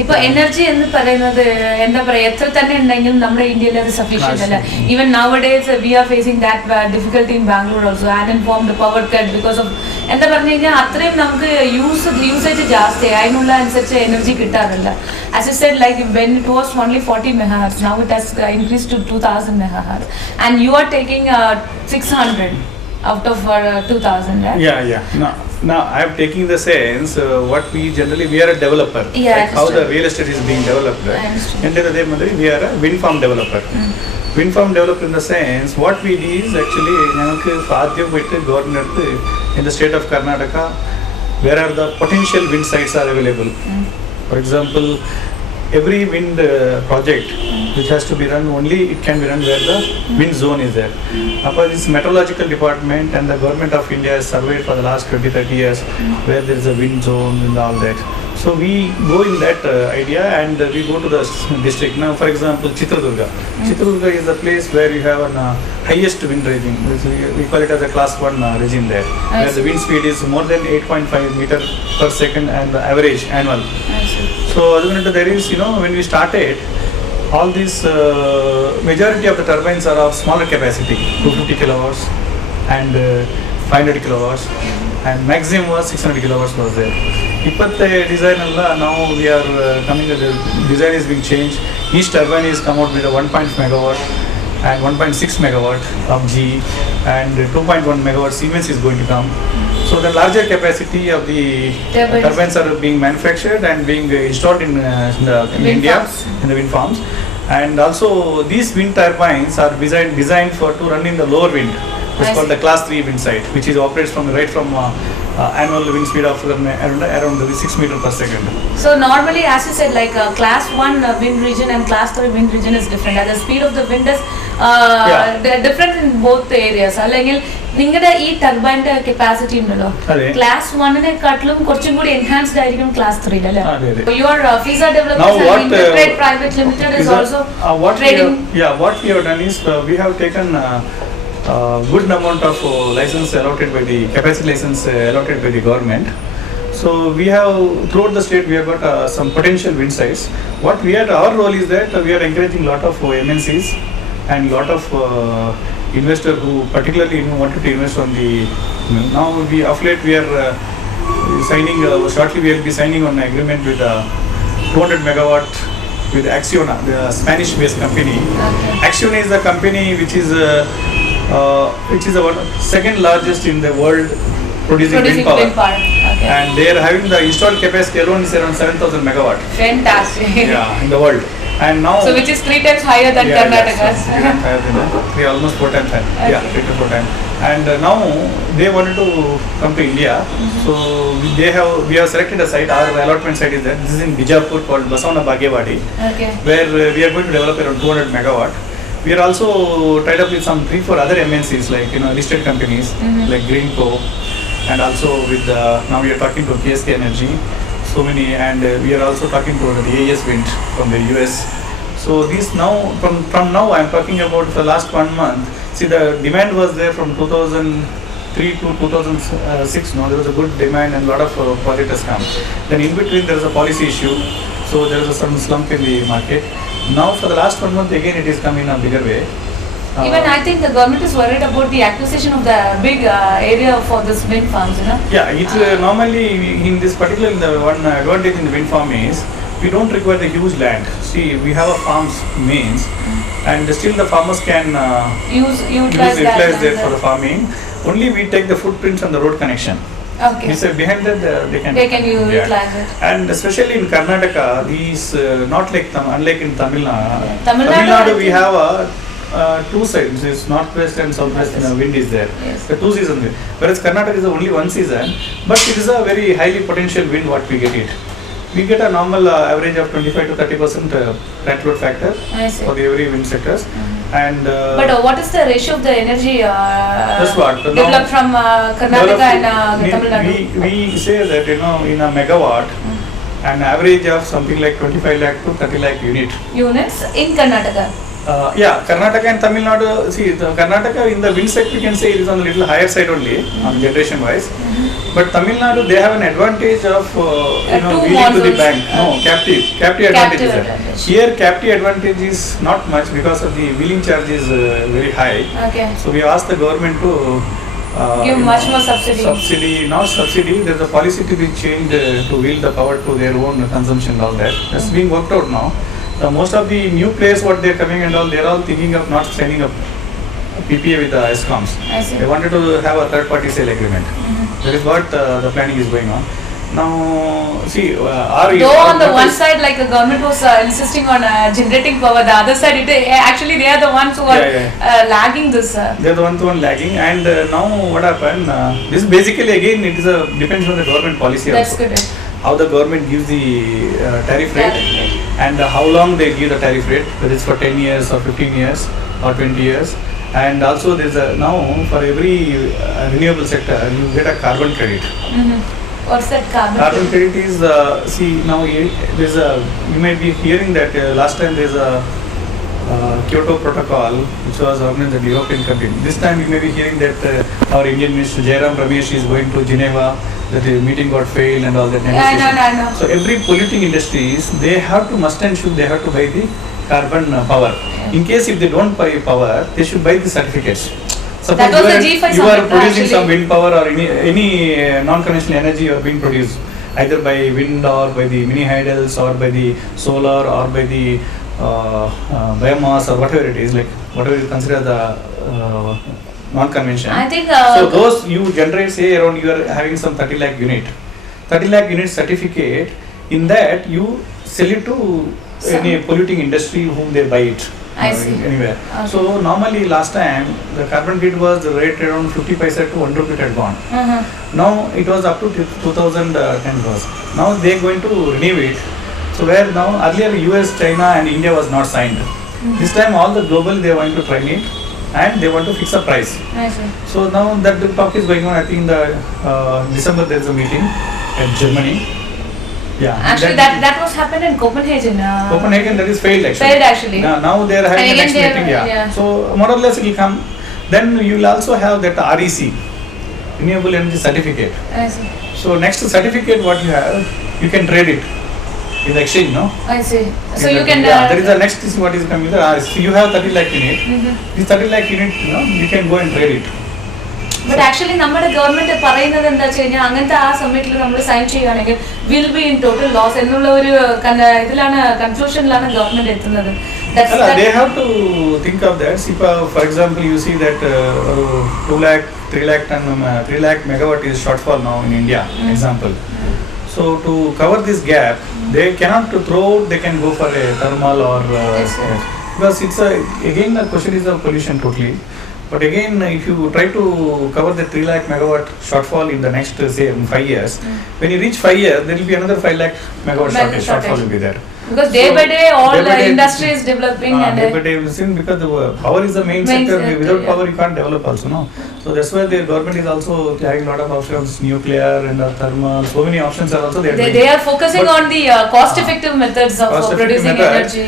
ഇപ്പോൾ എനർജി എന്ന് പറയുന്നത് എന്താ പറയുക എത്ര തന്നെ ഉണ്ടെങ്കിലും നമ്മുടെ ഇന്ത്യയിൽ അത് സഫീഷ്യൻ്റ് അല്ല. Even now days we are facing that difficulty in Bangalore also uninformed power cut because of എന്താ പറഞ്ഞു കഴിഞ്ഞാൽ അത്രയും നമുക്ക് യൂസേജ് ജാസ്തിയായി അതിനുള്ള അനുസരിച്ച് എനർജി കിട്ടാറില്ല. As you said like when it was only 40 megahertz, now it has increased to 2000 megahertz and you are taking 600 out of 2000, right? Yeah. Now I am taking the sense what we generally, we are a developer. Yeah, like how the real estate is being developed. And we are a wind farm developer. Wind farm developer in the sense what we do is actually government in the state of Karnataka, where are the potential wind sites are available. For example, every wind project which has to be run, only it can be run where the wind zone is there. Apart this meteorological department and the government of India has surveyed for the last 20-30 years where there is a wind zone and all that. So we go in that idea and we go to the district. Now for example Chitradurga. Chitradurga is the place where you have an highest wind regime. We call it as a class 1 regime there. Where the wind speed is more than 8.5 meter per second and the average annual. So there is, when we started, all these majority of the turbines are of smaller capacity, 250 kilowatts and 500 kilowatts, and maximum was 600 kilowatts was there. Design now we are coming, the design is being changed. Each turbine is come out with a 1.5 megawatt and 1.6 megawatt of GE and 2.1 megawatt Siemens is going to come. So the larger capacity of the turbines are being manufactured and being installed in India in the wind farms. And also these wind turbines are designed to run in the lower wind. It's called the class 3 wind site, which is operates from annual wind speed of around 6 meter per second. So normally, as you said, like class 1 wind region and class 3 wind region is different. And the speed of the wind is different in both areas. അല്ലെങ്കിൽ നിങ്ങളുടെ ഈ ടർബൈൻ്റെ capacity ഉണ്ടല്ലോ class 1-നെക്കാട്ടിലും കുറച്ചും കൂടി enhanced ആയിരിക്കും class 3 അല്ലേ? Your Fiza Developers and Intertrade Private Limited is also trading. What we have done is we have taken good amount of license allotted by the capacity license allotted by the government. So we have throughout the state we have got some potential wind sites. What we are, our role is that we are encouraging lot of MNCs and lot of investors who particularly wanted to invest on the. Now we of late we are signing shortly we will be signing on an agreement with 200 megawatt with Acciona, the Spanish based company. Acciona is the company which is the second largest in the world producing wind power. And they are having the installed capacity alone is around 7,000 megawatt. Fantastic. Yeah, in the world. And now so which is 3 times higher than Karnataka's. Yes, 3 times higher than that. Almost 4 times higher. Okay. Yeah, 3 to 4 times. And now they wanted to come to India. So we have selected a site. Our allotment site is there. This is in Bijapur called Basavana Bhagyawadi. Okay. Where we are going to develop around 200 megawatt. We are also tied up with some 3-4 other MNCs like listed companies like Greenco, and also with now we are talking to KSK Energy, so many, and we are also talking to the AES Wind from the US. So these now from now I am talking about the last 1 month. See, the demand was there from 2003 to 2006. Now there was a good demand and a lot of projects has come. Then in between there is a policy issue, so there is some slump in the market. Now for the last 1 month again it is coming in a bigger way. Even I think the government is worried about the acquisition of the big area for this wind farms, Yeah, it's normally in this particular the one advantage in the wind farm is we don't require the huge land. See, we have a farms means, and still the farmers can utilize that for the farming. Only we take the footprints and the road connection. Okay. We say behind that they can utilize it. And especially in Karnataka, these not like unlike in Tamil Nadu. Tamil Nadu we have two sides. It's northwest and southwest. Wind is there. Yes. The 2 seasons. Whereas Karnataka is only 1 season, but it is a very highly potential wind. What we get it. We get a normal average of 25 to 30% net load factor for the every wind sectors. And but what is the ratio of the energy developed from Karnataka and Tamil Nadu? We say that in a megawatt, an average of something like 25 lakh to 30 lakh units in Karnataka. Yeah, Karnataka and Tamil Nadu. See, the Karnataka in the wind sector, we can say it is on the little higher side only, on generation wise. But Tamil Nadu, they have an advantage of two wheeling to the monsoons. bank. No, captive advantage is there. advantage. Here, captive advantage is not much because of the wheeling charge is very high. Okay. So we asked the government to Give much more subsidy. Not subsidy. There's a policy to be changed to wheel the power to their own consumption and all that. That's being worked out now. Most of the new players, what they're coming and all, they're all thinking of not signing up PPA with the ESCOMs. I see. They wanted to have a third-party sale agreement. That is what the planning is going on. Now, see, Though on the one side, like the government was insisting on generating power, the other side, actually they are the ones who are lagging this. They're the one lagging, and now what happened? This basically again it is depends on the government policy. That's also. good. How the government gives the tariff rate and how long they give the tariff rate, whether it's for 10 years or 15 years or 20 years. And also there's now for every renewable sector you get a carbon credit. What's that carbon? Carbon credit is see now there's you might be hearing that last time there's a Kyoto Protocol which was organized in the European country. This time you may be hearing that our Indian Minister Jairam Ramesh is going to Geneva. That the meeting got failed and all that. I know. So every polluting industries, they have to must and should they have to buy the carbon power. In case if they don't buy power, they should buy the certificates. Suppose That was the G5 you are summit, producing actually. some wind power or any non-conventional energy you are being produced either by wind or by the mini hydels or by the solar or by the biomass or whatever it is, like whatever you consider the non-conventional. I think So those you generate, say around you are having some 30 lakh unit. 30 lakh unit certificate, in that you sell it to any polluting industry whom they buy it. I see. Anywhere. Okay. So normally last time the carbon credit was the rate around 50 paisa to 1 rupee had gone. Now it was up to 2010 was. Now they are going to renew it. So where now earlier US, China and India was not signed. This time all the global they are going to try it. And they want to fix a price. I see. So now that the talk is going on, I think in the December there is a meeting at Germany. Yeah. Actually, that was happened in Copenhagen. Copenhagen, that is failed actually. Failed actually. Now they are having And the next again meeting. they are- Yeah. So more or less it will come. Then you will also have that REC, Renewable Energy Certificate. I see. So next certificate what you have, you can trade it in the exchange, no? I see. So you can. There is the next is what is coming. So you have 30 lakh unit. This 30 lakh unit, you can go and trade it. But actually നമ്മുടെ government പറയുന്നത് എന്താ വെച്ച് കഴിഞ്ഞാൽ അങ്ങനത്തെ ആ സബ്മിറ്റിൽ നമ്മൾ sign ചെയ്യുകയാണെങ്കിൽ will be in total loss എന്നുള്ള ഒരു ഇതിലാണ് കൺഫ്യൂഷനിലാണ് ഗവൺമെന്റ് എത്തുന്നത്. They have to think of that. See, for example, you see that 2 lakh, 3 lakh ton, 3 lakh megawatt is shortfall now in India. Example. So to cover this gap, they cannot throw. They can go for a thermal or because it's again the question is of pollution totally. But again, if you try to cover the 3 lakh megawatt shortfall in the next say 5 years, when you reach 5 years, there will be another 5 lakh megawatt shortfall will be there. Because day by day, all the industry is developing and day by day, because the power is the main sector. Without power, you can't develop also, no. So that's why the government is also having a lot of options, nuclear and thermal. So many options are also there. They are focusing on the cost-effective methods of producing energy.